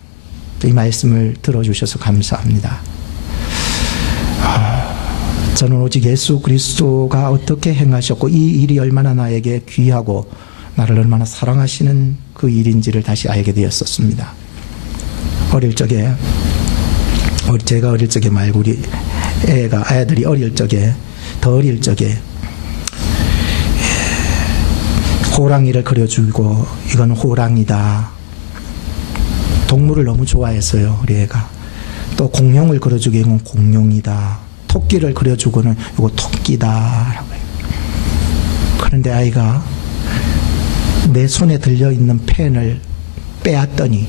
이 말씀을 들어주셔서 감사합니다. 저는 오직 예수 그리스도가 어떻게 행하셨고 이 일이 얼마나 나에게 귀하고 나를 얼마나 사랑하시는 그 일인지를 다시 알게 되었었습니다. 어릴 적에, 제가 어릴 적에 말고 우리 아이들이 더 어릴 적에 호랑이를 그려주고 이건 호랑이다. 동물을 너무 좋아했어요, 우리 애가. 또 공룡을 그려주고 이건 공룡이다. 토끼를 그려주고는 이거 토끼다. 그런데 아이가 내 손에 들려있는 펜을 빼앗더니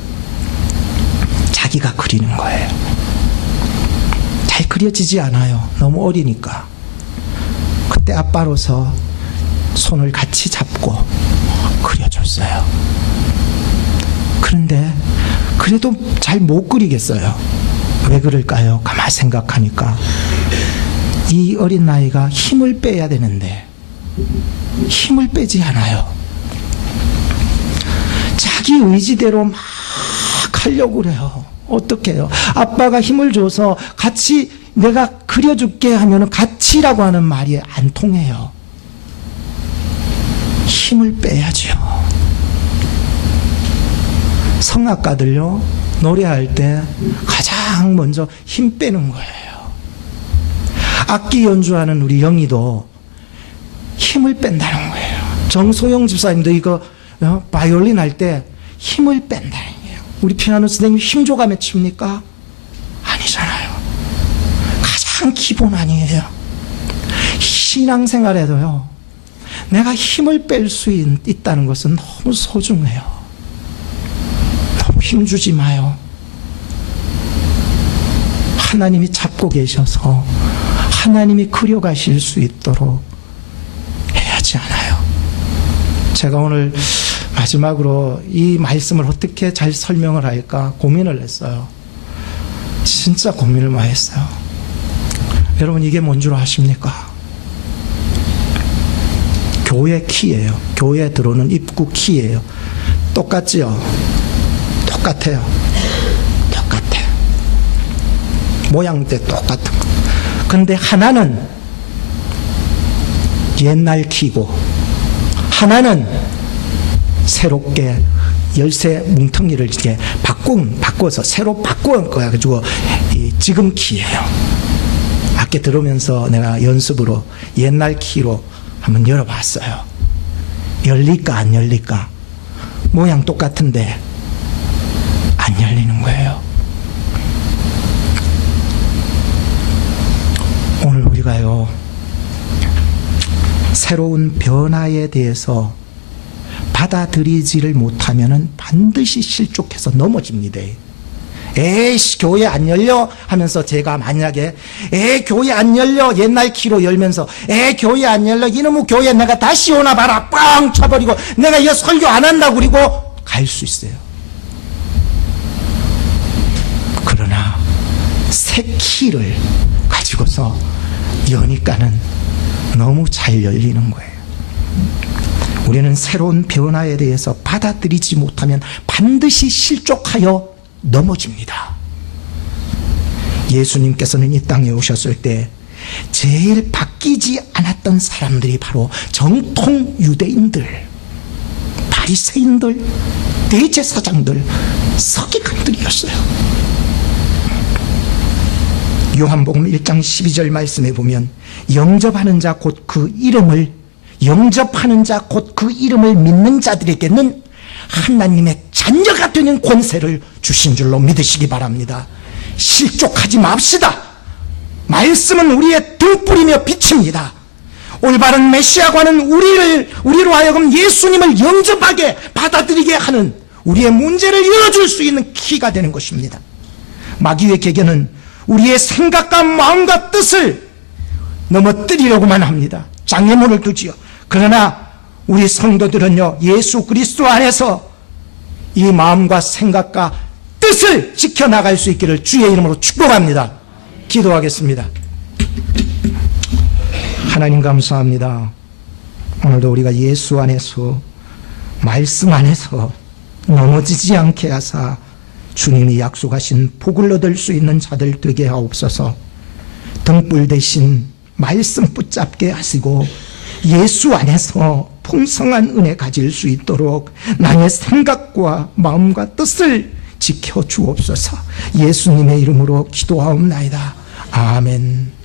자기가 그리는 거예요. 잘 그려지지 않아요. 너무 어리니까. 그때 아빠로서 손을 같이 잡고 그려줬어요. 그런데 그래도 잘 못 그리겠어요. 왜 그럴까요? 가만히 생각하니까 이 어린 나이가 힘을 빼야 되는데 힘을 빼지 않아요. 자기 의지대로 막 하려고 그래요. 어떻게 해요? 아빠가 힘을 줘서 같이 내가 그려줄게 하면 같이라고 하는 말이 안 통해요. 힘을 빼야죠. 성악가들요, 노래할 때 가장 먼저 힘 빼는 거예요. 악기 연주하는 우리 영희도 힘을 뺀다는 거예요. 정소영 집사님도 이거 바이올린 할 때 힘을 뺀다는 거예요. 우리 피아노 선생님 힘 줘가며 칩니까? 아니잖아요. 가장 기본 아니에요. 신앙생활에도요, 내가 힘을 뺄 수 있다는 것은 너무 소중해요. 너무 힘주지 마요. 하나님이 잡고 계셔서 하나님이 그려가실 수 있도록 해야지 않아요. 제가 오늘 마지막으로 이 말씀을 어떻게 잘 설명을 할까 고민을 했어요. 진짜 고민을 많이 했어요. 여러분, 이게 뭔 줄 아십니까? 교회 키예요. 교회 들어오는 입구 키예요. 똑같지요? 똑같아요. 똑같아요. 모양대 똑같은 거. 근데 하나는 옛날 키고 하나는 새롭게 열쇠 뭉텅이를 이렇게 바꿔서 새로 바꿔가지고 지금 키예요. 밖에 들어오면서 내가 연습으로 옛날 키로 한번 열어봤어요. 열릴까 안 열릴까? 모양 똑같은데 안 열리는 거예요. 오늘 우리가요, 새로운 변화에 대해서 받아들이지를 못하면 반드시 실족해서 넘어집니다. 에이씨, 교회 안 열려 하면서 제가 만약에 교회 안 열려 옛날 키로 열면서 교회 안 열려 이놈의 교회 내가 다시 오나 봐라 빵 쳐버리고 내가 이거 설교 안 한다고 그리고 갈 수 있어요. 그러나 새 키를 가지고서 여니까는 너무 잘 열리는 거예요. 우리는 새로운 변화에 대해서 받아들이지 못하면 반드시 실족하여 넘어집니다. 예수님께서는 이 땅에 오셨을 때 제일 바뀌지 않았던 사람들이 바로 정통 유대인들, 바리새인들, 대제사장들, 서기관들이었어요. 요한복음 1장 12절 말씀에 보면 영접하는 자 곧 그 이름을 믿는 자들에게는 하나님의 자녀가 되는 권세를 주신 줄로 믿으시기 바랍니다. 실족하지 맙시다. 말씀은 우리의 등불이며 빛입니다. 올바른 메시아관은 우리로 하여금 예수님을 영접하게 받아들이게 하는 우리의 문제를 열어줄 수 있는 키가 되는 것입니다. 마귀의 계계는 우리의 생각과 마음과 뜻을 넘어뜨리려고만 합니다. 장애물을 두지요. 그러나 우리 성도들은요, 예수 그리스도 안에서 이 마음과 생각과 뜻을 지켜나갈 수 있기를 주의 이름으로 축복합니다. 기도하겠습니다. 하나님 감사합니다. 오늘도 우리가 예수 안에서 말씀 안에서 넘어지지 않게 하사 주님이 약속하신 복을 얻을 수 있는 자들 되게 하옵소서. 등불 대신 말씀 붙잡게 하시고 예수 안에서 풍성한 은혜 가질 수 있도록 나의 생각과 마음과 뜻을 지켜 주옵소서. 예수님의 이름으로 기도하옵나이다. 아멘.